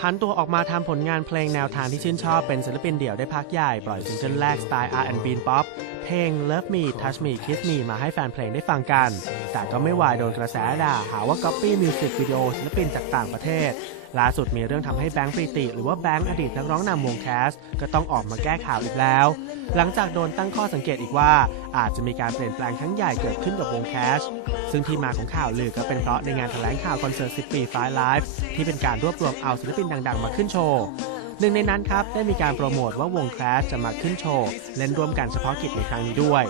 ผันตัวออกมาทำผลงานเพลงแนวทางที่ชื่นชอบเป็นศิลปินเดี่ยวได้พักใหญ่ ปล่อยซิงเกิลแรกสไตล์ R&B Pop เพลง Love Me Touch Me Kiss Me มาให้แฟนเพลงได้ฟังกัน แต่ก็ไม่วายโดนกระแสด่าหาว่าก๊อปปี้มิวสิกวิดีโอศิลปินจากต่างประเทศล่าสุดมีเรื่องทำให้แบงค์ปรีติ หรือว่าแบงค์อดีตนักร้องนำวงแคส ก็ต้องออกมาแก้ข่าวอีกแล้ว หลังจากโดนตั้งข้อสังเกตอีกว่า อาจจะมีการเปลี่ยนแปลงครั้งใหญ่เกิดขึ้นกับวงแคส ซึ่งที่มาของข่าวลือก็เป็นเพราะในงานแถลงข่าวคอนเสิร์ต 10 ปีไฟไลฟ์ที่เป็นการรวบรวมเอาศิลปินดังๆ มาขึ้นโชว์หนึ่งในนั้นครับได้มีการโปรโมทว่าวงแคสจะมาขึ้นโชว์เล่นร่วมกันเฉพาะกิจในครั้งนี้ด้วย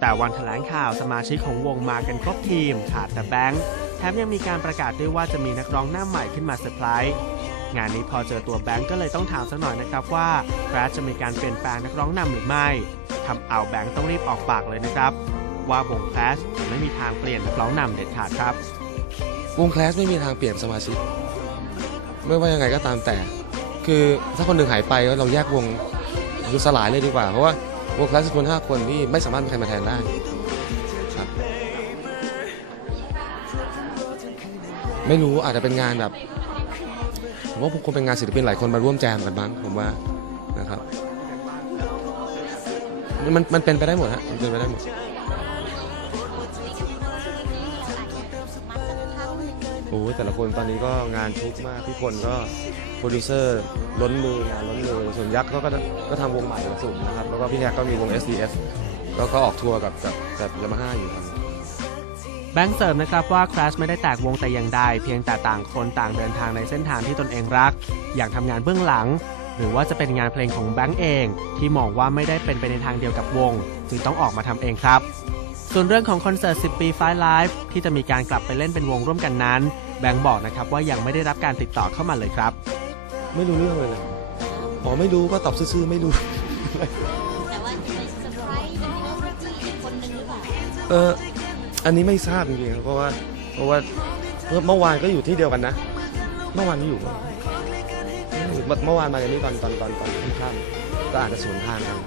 แต่วันแถลงข่าวสมาชิกของวงมากันครบทีมขาดแต่แบงค์ แถมยังมีการประกาศด้วยว่าจะมีนักร้องหน้าใหม่ขึ้นมาเซอร์ไพรส์งานนี้พอเจอตัวแบงค์ก็เลยต้องถามสักหน่อยนะครับว่าแคสจะมีการเปลี่ยนแปลงนักร้องนำหรือไม่ทำเอาแบงค์ต้องรีบออกปากเลยนะครับ ว่าวงแคสจะไม่มีทางเปลี่ยนนักร้องนำเด็ดขาดครับ วงแคลสไม่มีทางเปลี่ยนสมาชิกไม่ว่ายังไงก็ตามแต่ คือถ้าคนหนึ่งหายไปก็เราแยกวงคือสลายเลยดีกว่า เพราะว่าวงแคลสคือคนห้าคนที่ไม่สามารถมีใครมาแทนได้ ไม่รู้อาจจะเป็นงานแบบผมว่าคงเป็นงานศิลปินหลายคนมาร่วมแจมกันบ้างผมว่านะครับมันมันเป็นไปได้หมดฮะมันเป็นไปได้หมดโอ้แต่ละคนตอนนี้ก็งานชุกมากพี่พลก็โปรดิวเซอร์ล้นมืองานล้นมือส่วนยักษ์เขาก็ก็ทำวงใหม่สุดนะครับแล้วก็พี่แยักก็มีวง SDF แล้วก็ออกทัวร์กับกับกับยามาฮ่าอยู่ครับ บงค์เสริมนะครับว่า Crash ไม่ได้แตกวงแต่อย่างใด เพียงแต่ต่างคนต่างเดินทางในเส้นทางที่ตนเองรัก อย่างทำงานเบื้องหลัง หรือว่าจะเป็นงานเพลงของแบงค์เอง ที่มองว่าไม่ได้เป็นไปในทางเดียวกับวง จึงต้องออกมาทำเองครับส่วนเรื่องของคอนเสิร์ต 10 ปีไฟไลฟ์ที่จะมีการกลับไปเล่นเป็นวงร่วมกันนั้น แบงค์บอกนะครับว่ายังไม่ได้รับการติดต่อเข้ามาเลยครับ ไม่รู้เรื่องเลยนะอ๋อไม่รู้ก็ตอบซื่อๆไม่รู้ แต่ว่าจะเป็นเซอร์ไพรส์อย่างที่เราจีอีกคนนึงหรือเปล่า เออ อันนี้ไม่ทราบจริงๆครับเพราะว่าเพราะว่าเมื่อเมื่อวานก็อยู่ที่เดียวกันนะ เมื่อวานไม่อยู่เมื่อเมื่อวานมาในนี้ตอนตอนตอนตอนค่ำก็อาจจะสวนทางกัน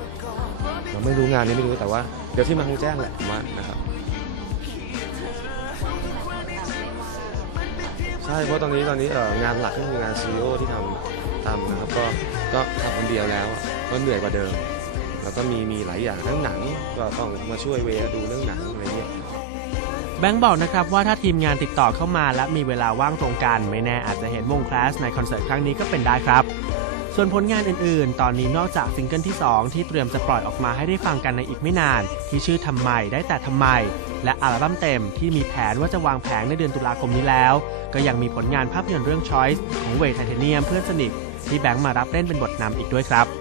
เราไม่รู้งานนี้ไม่รู้แต่ว่า เดี๋ยวที่มาคงแจ้งแหละผมว่านะครับใช่เพราะตอนนี้ตอนนี้เองานหลักก็คืองานซีโอที่ทำทำนะครับ ก็ก็ทำคนเดียวแล้วก็เหนื่อยกว่าเดิม แล้วก็มีมีหลายอย่างทั้งหนังก็ต้องมาช่วยเวดูเรื่องหนังอะไรเงี้ย แบงค์บอกนะครับว่าถ้าทีมงานติดต่อเข้ามาและมีเวลาว่างตรงกัน ไม่แน่อาจจะเห็นวงคลาสในคอนเสิร์ตครั้งนี้ก็เป็นได้ครับ ส่วนผลงานอื่นๆ ตอนนี้นอกจากซิงเกิลที่ 2 ที่เตรียมจะปล่อยออกมาให้ได้ฟังกันในอีกไม่นาน ที่ชื่อทำไมได้แต่ทำไม และอัลบั้มเต็มที่มีแผนว่าจะวางแผงในเดือนตุลาคมนี้แล้ว ก็ยังมีผลงานภาพยนตร์เรื่อง Choice ของเวทไทเทเนียมเพื่อนสนิทที่แบงค์มารับเล่นเป็นบทนำอีกด้วยครับ